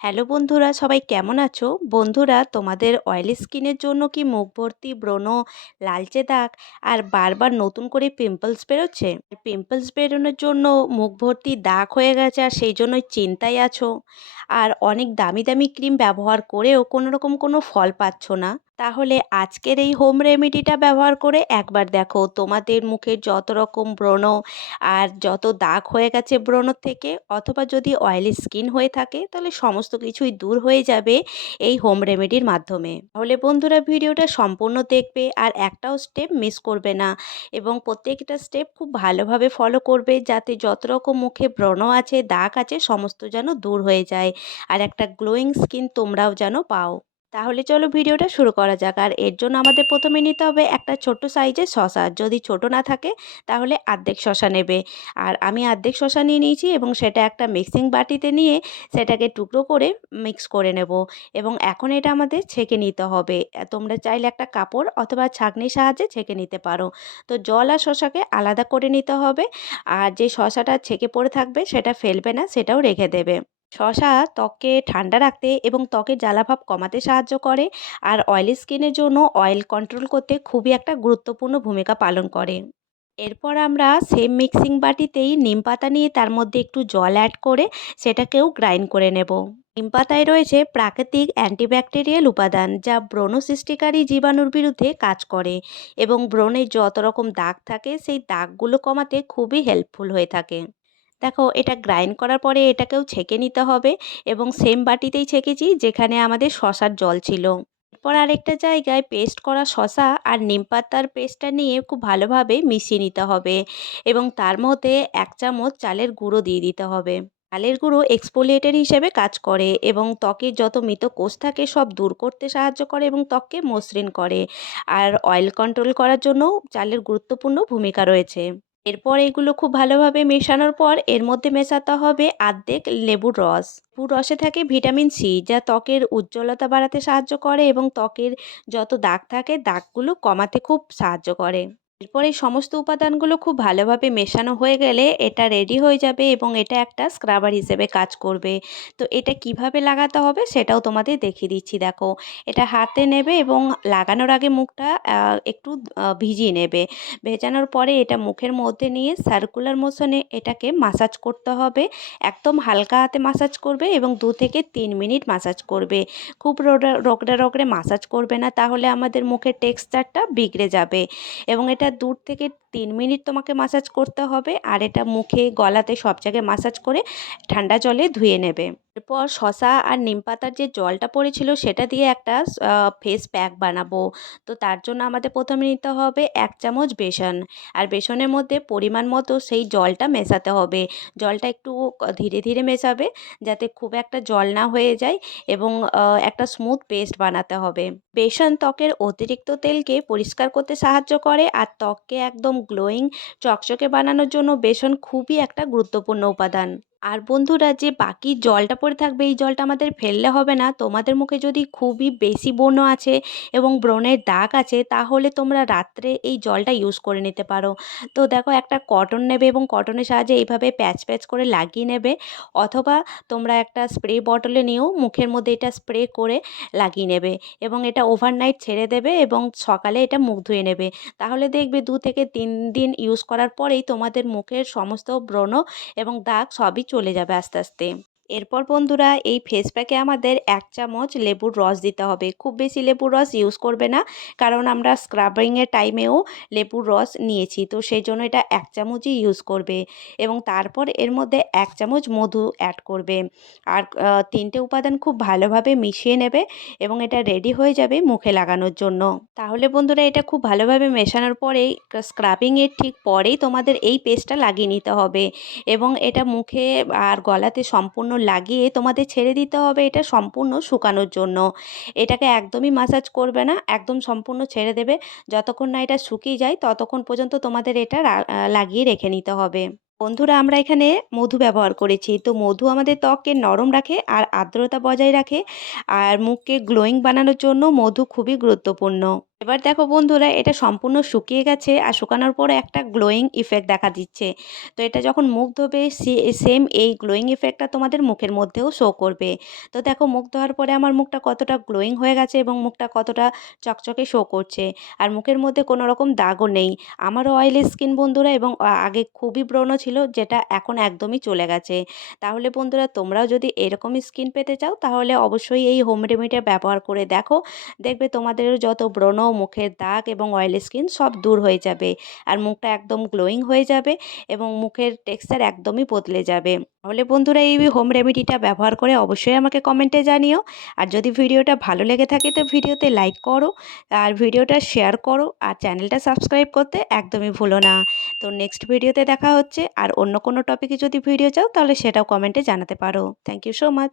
Hello বন্ধুরা, সবাই কেমন আছো? বন্ধুরা, তোমাদের অয়েলি স্কিনের জন্য কি মুখ ভর্তি ব্রণ, লালচে দাগ আর বারবার নতুন করে পিম্পলস বেরোচ্ছে? পিম্পলস বেরোনোর জন্য মুখ ভর্তি দাগ হয়ে গেছে আর সেই জন্যই চিন্তায় আছো, আর অনেক দামি দামি ক্রিম ব্যবহার করেও কোনো রকম কোনো ফল পাচ্ছ না? তাহলে আজকের এই হোম রেমেডিটা ব্যবহার করে একবার দেখো তোমাদের মুখের যত রকম ব্রণ আর যত দাগ হয়ে গেছে ব্রণর থেকে, অথবা যদি অয়েলি স্কিন হয়ে থাকে, তাহলে সমস্ত কিছুই দূর হয়ে যাবে এই হোম রেমেডির মাধ্যমে। তাহলে বন্ধুরা, ভিডিওটা সম্পূর্ণ দেখবে আর একটাও স্টেপ মিস করবে না, এবং প্রত্যেকটা স্টেপ খুব ভালোভাবে ফলো করবে, যাতে যত রকম মুখে ব্রণ আছে, দাগ আছে, সমস্ত যেন দূর হয়ে যায় আর একটা গ্লোয়িং স্কিন তোমরাও যেন পাও। তাহলে চলো ভিডিওটা শুরু করা যাক। আর এর জন্য আমাদের প্রথমে নিতে হবে একটা ছোট্ট সাইজের শসা। যদি ছোট না থাকে তাহলে অর্ধেক শসা নেবে। আর আমি অর্ধেক শসা নিয়ে নিয়েছি এবং সেটা একটা মিক্সিং বাটিতে নিয়ে সেটাকে টুকরো করে মিক্স করে নেব। এবং এখন এটা আমাদের ছেঁকে নিতে হবে। তোমরা চাইলে একটা কাপড় অথবা ছাঁকনির সাহায্যে ছেঁকে নিতে পারো। তো জল আর শসাকে আলাদা করে নিতে হবে। আর যে শসাটা ছেঁকে পড়ে থাকবে সেটা ফেলবে না, সেটাও রেখে দেবে। শসা ত্বককে ঠান্ডা রাখতে এবং ত্বকের জ্বালাভাব কমাতে সাহায্য করে, আর অয়েলি স্কিনের জন্য অয়েল কন্ট্রোল করতে খুবই একটা গুরুত্বপূর্ণ ভূমিকা পালন করে। এরপর আমরা সেম মিক্সিং বাটিতেই নিম পাতা নিয়ে তার মধ্যে একটু জল অ্যাড করে সেটাকেও গ্রাইন্ড করে নেব। নিম পাতায় রয়েছে প্রাকৃতিক অ্যান্টিব্যাকটেরিয়াল উপাদান, যা ব্রণ সৃষ্টিকারী জীবাণুর বিরুদ্ধে কাজ করে এবং ব্রণে যত রকম দাগ থাকে সেই দাগগুলো কমাতে খুবই হেল্পফুল হয়ে থাকে। দেখো, এটা গ্রাইন্ড করার পরে এটাকেও ছেঁকে নিতে হবে, এবং সেম বাটিতেই ছেঁকেছি যেখানে আমাদের শসার জল ছিল। এরপর আরেকটা জায়গায় পেস্ট করা শসা আর নিম পাতার পেস্টটা নিয়ে খুব ভালোভাবে মিশিয়ে নিতে হবে, এবং তার মধ্যে 1 চামচ চালের গুঁড়ো দিয়ে দিতে হবে। চালের গুঁড়ো এক্সফোলিয়েটর হিসেবে কাজ করে এবং ত্বকের যত মৃত কোষ থাকে সব দূর করতে সাহায্য করে এবং ত্বককে মসৃণ করে। আর অয়েল কন্ট্রোল করার জন্য চালের গুরুত্বপূর্ণ ভূমিকা রয়েছে। এরপর এগুলো খুব ভালোভাবে মেশানোর পর এর মধ্যে মেশাতে হবে অর্ধেক লেবুর রস। লেবুর রসে থাকে ভিটামিন সি, যা ত্বকের উজ্জ্বলতা বাড়াতে সাহায্য করে এবং ত্বকের যত দাগ থাকে দাগগুলো কমাতে খুব সাহায্য করে। এরপর এই সমস্ত উপাদানগুলো খুব ভালোভাবে মেশানো হয়ে গেলে এটা রেডি হয়ে যাবে এবং এটা একটা স্ক্রাবার হিসেবে কাজ করবে। তো এটা কিভাবে লাগাতে হবে সেটাও তোমাদের দেখিয়ে দিচ্ছি। দেখো, এটা হাতে নেবে এবং লাগানোর আগে মুখটা একটু ভিজিয়ে নেবে। ভেজানোর পরে এটা মুখের মধ্যে নিয়ে সার্কুলার মোশনে এটাকে মাসাজ করতে হবে। একদম হালকা হাতে মাসাজ করবে এবং 2 থেকে 3 মিনিট মাসাজ করবে। খুব রগড়ে রগড়ে মাসাজ করবে না, তাহলে আমাদের মুখের টেক্সচারটা বিগড়ে যাবে। এবং এটা 2 থেকে 3 মিনিট তোমাকে মাসাজ করতে হবে, আর এটা মুখে, গলাতে সব জায়গায় মাসাজ করে ঠান্ডা জলে ধুয়ে নেবে। এরপর শসা আর নিমপাতার যে জলটা পড়েছিল সেটা দিয়ে একটা ফেস প্যাক বানাবো। তো তার জন্য আমাদের প্রথমে নিতে হবে 1 চামচ বেসন, আর বেসনের মধ্যে পরিমাণ মতো সেই জলটা মেশাতে হবে। জলটা একটু ধীরে ধীরে মেশাবে, যাতে খুব একটা জল না হয়ে যায়, এবং একটা স্মুথ পেস্ট বানাতে হবে। বেসন ত্বকের অতিরিক্ত তেলকে পরিষ্কার করতে সাহায্য করে, আর ত্বককে একদম গ্লোয়িং, চকচকে বানানোর জন্য বেসন খুবই একটা গুরুত্বপূর্ণ উপাদান। আর বন্ধুরা, যে বাকি জলটা পড়ে থাকবে এই জলটা আমাদের ফেললে হবে না। তোমাদের মুখে যদি খুবই বেশি ব্রণ আছে এবং ব্রণের দাগ আছে, তাহলে তোমরা রাত্রে এই জলটা ইউজ করে নিতে পারো। তো দেখো, একটা কটন নেবে এবং কটনের সাহায্যে এইভাবে প্যাচ প্যাচ করে লাগিয়ে নেবে, অথবা তোমরা একটা স্প্রে বটলে নিয়েও মুখের মধ্যে এটা স্প্রে করে লাগিয়ে নেবে, এবং এটা ওভারনাইট ছেড়ে দেবে এবং সকালে এটা মুখ ধুয়ে নেবে। তাহলে দেখবে 2 থেকে 3 দিন ইউজ করার পরেই তোমাদের মুখের সমস্ত ব্রণ এবং দাগ সবই চলে যাবে আস্তে আস্তে। এরপর বন্ধুরা, এই ফেস প্যাকে আমাদের 1 চামচ লেবুর রস দিতে হবে। খুব বেশি লেবুর রস ইউজ করবে না, কারণ আমরা স্ক্রাবিংয়ের টাইমেও লেবুর রস নিয়েছি, তো সেই জন্য এটা 1 চামচই ইউজ করবে। এবং তারপর এর মধ্যে 1 চামচ মধু অ্যাড করবে। আর 3টে উপাদান খুব ভালোভাবে মিশিয়ে নেবে, এবং এটা রেডি হয়ে যাবে মুখে লাগানোর জন্য। তাহলে বন্ধুরা, এটা খুব ভালোভাবে মেশানোর পরেই, স্ক্রাবিংয়ের ঠিক পরেই তোমাদের এই পেস্টটা লাগিয়ে নিতে হবে, এবং এটা মুখে আর গলাতে সম্পূর্ণ লাগিয়ে তোমাদের ছেড়ে দিতে হবে এটা সম্পূর্ণ শুকানোর জন্য। এটাকে একদমই মাসাজ করবে না, একদম সম্পূর্ণ ছেড়ে দেবে। যতক্ষণ না এটা শুকিয়ে যায় ততক্ষণ পর্যন্ত তোমাদের এটা লাগিয়ে রেখে নিতে হবে। বন্ধুরা, আমরা এখানে মধু ব্যবহার করেছি। তো মধু আমাদের ত্বককে নরম রাখে আর আর্দ্রতা বজায় রাখে, আর মুখকে গ্লোয়িং বানানোর জন্য মধু খুবই গুরুত্বপূর্ণ। এবার দেখো বন্ধুরা, এটা সম্পূর্ণ শুকিয়ে গেছে আর শুকানোর পরে একটা গ্লোয়িং ইফেক্ট দেখা দিচ্ছে। তো এটা যখন মুখ ধোবে সেম এই গ্লোয়িং ইফেক্টটা তোমাদের মুখের মধ্যেও শো করবে। তো দেখো মুখ ধোয়ার পরে আমার মুখটা কতটা গ্লোয়িং হয়ে গেছে এবং মুখটা কতটা চকচকে শো করছে। আর মুখের মধ্যে কোনো রকম দাগও নেই। আমারও অয়েলি স্কিন বন্ধুরা, এবং আগে খুবই ব্রণ ছিল, যেটা এখন একদমই চলে গেছে। তাহলে বন্ধুরা, তোমরাও যদি এরকম স্কিন পেতে চাও তাহলে অবশ্যই এই হোম রেমেডিটা ব্যবহার করে দেখো। দেখবে তোমাদের যত ব্রণ, মুখের দাগ এবং অয়েলি স্কিন সব দূর হয়ে যাবে। আর মুখটা একদম গ্লোয়িং হয়ে যাবে এবং মুখের টেক্সচার একদমই বদলে যাবে। তাহলে বন্ধুরা, এই হোম রেমেডিটা ব্যবহার করে অবশ্যই আমাকে কমেন্টে জানিও। আর যদি ভিডিওটা ভালো লেগে থাকে তো ভিডিওতে লাইক করো, আর ভিডিওটা শেয়ার করো, আর চ্যানেলটা সাবস্ক্রাইব করতে একদমই ভুলো না। তো নেক্সট ভিডিওতে দেখা হচ্ছে। আর অন্য কোনো টপিকে যদি ভিডিও চাও তাহলে সেটাও কমেন্টে জানাতে পারো। Thank you so much.